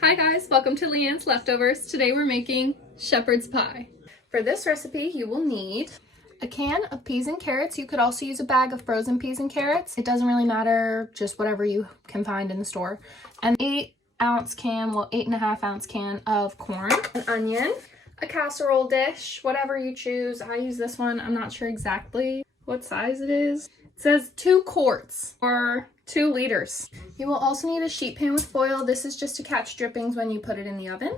Hi guys, welcome to Leighann's Leftovers. Today we're making shepherd's pie. For this recipe, you will need a can of peas and carrots. You could also use a bag of frozen peas and carrots. It doesn't really matter, just whatever you can find in the store. An 8-ounce can, well 8.5 ounce can of corn, an onion, a casserole dish, whatever you choose. I use this one. I'm not sure exactly what size it is. It says 2 quarts or 2 liters. You will also need a sheet pan with foil. This is just to catch drippings when you put it in the oven.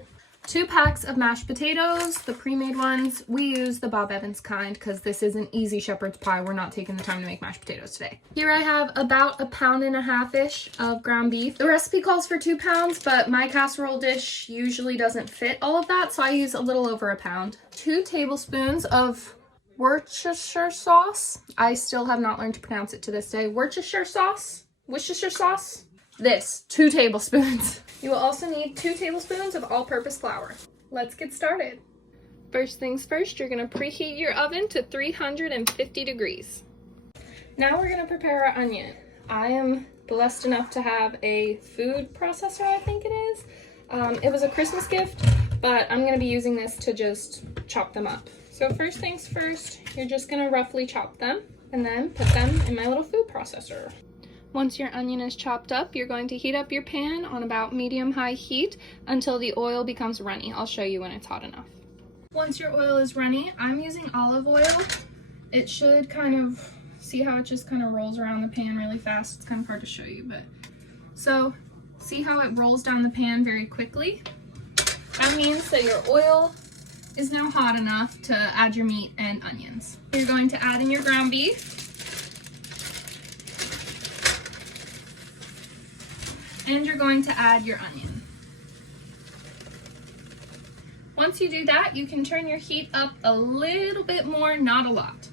2 packs of mashed potatoes, the pre-made ones. We use the Bob Evans kind because this is an easy shepherd's pie. We're not taking the time to make mashed potatoes today. Here I have about 1.5 pounds-ish of ground beef. The recipe calls for 2 pounds, but my casserole dish usually doesn't fit all of that, so I use a little over 1 pound. 2 tablespoons of Worcester sauce. I still have not learned to pronounce it to this day. Worcestershire sauce? 2 tablespoons. You will also need 2 tablespoons of all-purpose flour. Let's get started. First things first, you're gonna preheat your oven to 350 degrees. Now we're gonna prepare our onion. I am blessed enough to have a food processor, I think it is. It was a Christmas gift, but I'm gonna be using this to just chop them up. So first things first, you're just gonna roughly chop them and then put them in my little food processor. Once your onion is chopped up, you're going to heat up your pan on about medium-high heat until the oil becomes runny. I'll show you when it's hot enough. Once your oil is runny, I'm using olive oil. It should kind of, see how it just kind of rolls around the pan really fast? It's kind of hard to show you, but so see how it rolls down the pan very quickly? That means that your oil is now hot enough to add your meat and onions. You're going to add in your ground beef. And you're going to add your onion. Once you do that, you can turn your heat up a little bit more, not a lot.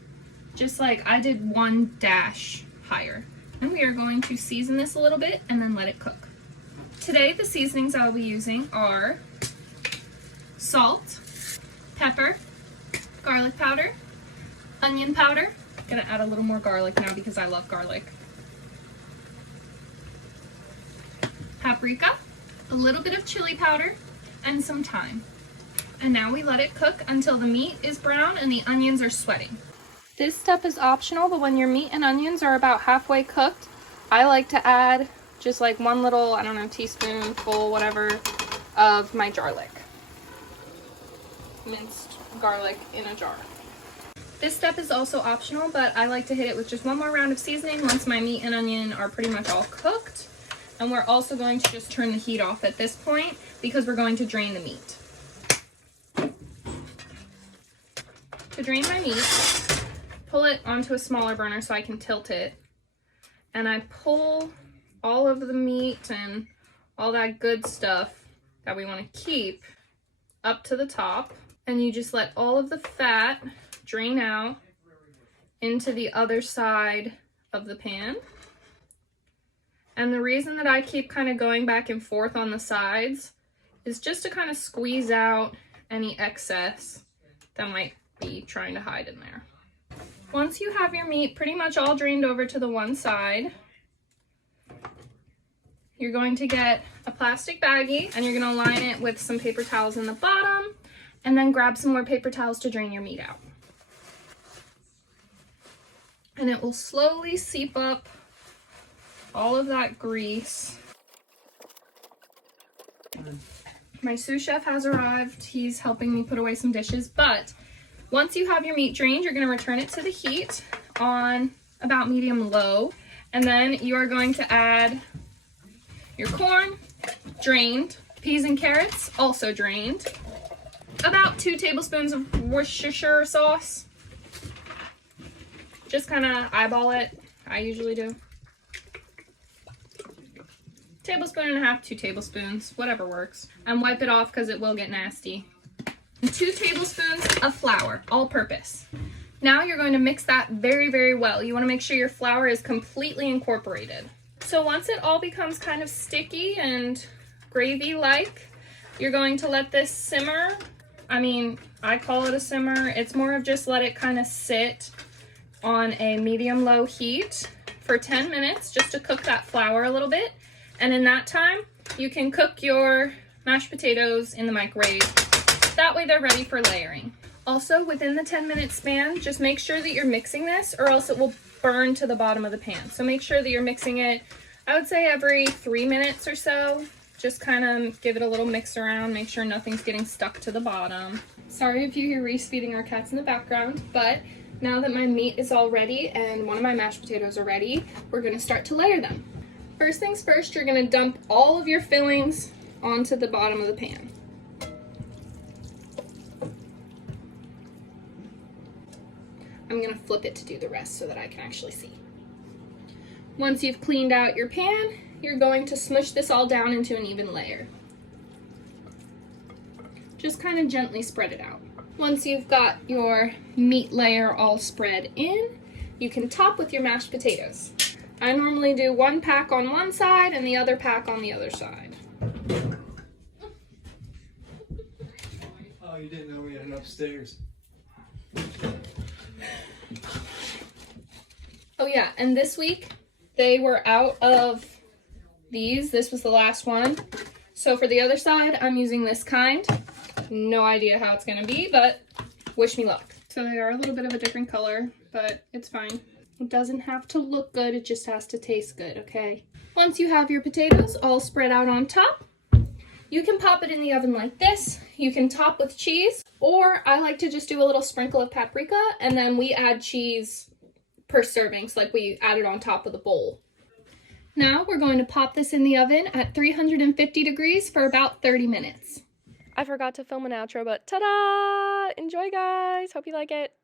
Just like I did 1 dash higher. And we are going to season this a little bit and then let it cook. Today, the seasonings I will be using are salt, pepper, garlic powder, onion powder. I'm gonna add a little more garlic now because I love garlic. Paprika, a little bit of chili powder, and some thyme. And now we let it cook until the meat is brown and the onions are sweating. This step is optional, but when your meat and onions are about halfway cooked, I like to add just like 1 little, I don't know, teaspoonful, whatever, of my jar-lic. Minced garlic in a jar. This step is also optional, but I like to hit it with just 1 more round of seasoning once my meat and onion are pretty much all cooked. And we're also going to just turn the heat off at this point because we're going to drain the meat. To drain my meat, pull it onto a smaller burner so I can tilt it. And I pull all of the meat and all that good stuff that we want to keep up to the top. And you just let all of the fat drain out into the other side of the pan. And the reason that I keep kind of going back and forth on the sides is just to kind of squeeze out any excess that might be trying to hide in there. Once you have your meat pretty much all drained over to the one side, you're going to get a plastic baggie and you're going to line it with some paper towels in the bottom and then grab some more paper towels to drain your meat out. And it will slowly seep up all of that grease. My sous chef has arrived. He's helping me put away some dishes, but once you have your meat drained, you're going to return it to the heat on about medium-low, and then you are going to add your corn, drained, peas and carrots, also drained, about 2 tablespoons of Worcestershire sauce. Just kind of eyeball it. I usually do. 1.5 tablespoons, 2 tablespoons, whatever works. And wipe it off because it will get nasty. And 2 tablespoons of flour, all purpose. Now you're going to mix that very, very well. You want to make sure your flour is completely incorporated. So once it all becomes kind of sticky and gravy-like, you're going to let this simmer. I mean, I call it a simmer. It's more of just let it kind of sit on a medium-low heat for 10 minutes just to cook that flour a little bit. And in that time, you can cook your mashed potatoes in the microwave. That way they're ready for layering. Also, within the 10-minute span, just make sure that you're mixing this or else it will burn to the bottom of the pan. So make sure that you're mixing it, I would say every 3 minutes or so. Just kind of give it a little mix around, make sure nothing's getting stuck to the bottom. Sorry if you hear Reese feeding our cats in the background, but now that my meat is all ready and one of my mashed potatoes are ready, we're gonna start to layer them. First things first, you're gonna dump all of your fillings onto the bottom of the pan. I'm gonna flip it to do the rest so that I can actually see. Once you've cleaned out your pan, you're going to smush this all down into an even layer. Just kind of gently spread it out. Once you've got your meat layer all spread in, you can top with your mashed potatoes. I normally do one pack on one side and the other pack on the other side. Oh, you didn't know we had an upstairs. Oh yeah, and this week they were out of these. This was the last one. So for the other side, I'm using this kind. No idea how it's gonna be, but wish me luck. So they are a little bit of a different color, but it's fine. It doesn't have to look good, it just has to taste good, okay? Once you have your potatoes all spread out on top, you can pop it in the oven like this. You can top with cheese, or I like to just do a little sprinkle of paprika, and then we add cheese per serving, so like we add it on top of the bowl. Now we're going to pop this in the oven at 350 degrees for about 30 minutes. I forgot to film an outro, but ta-da! Enjoy, guys! Hope you like it.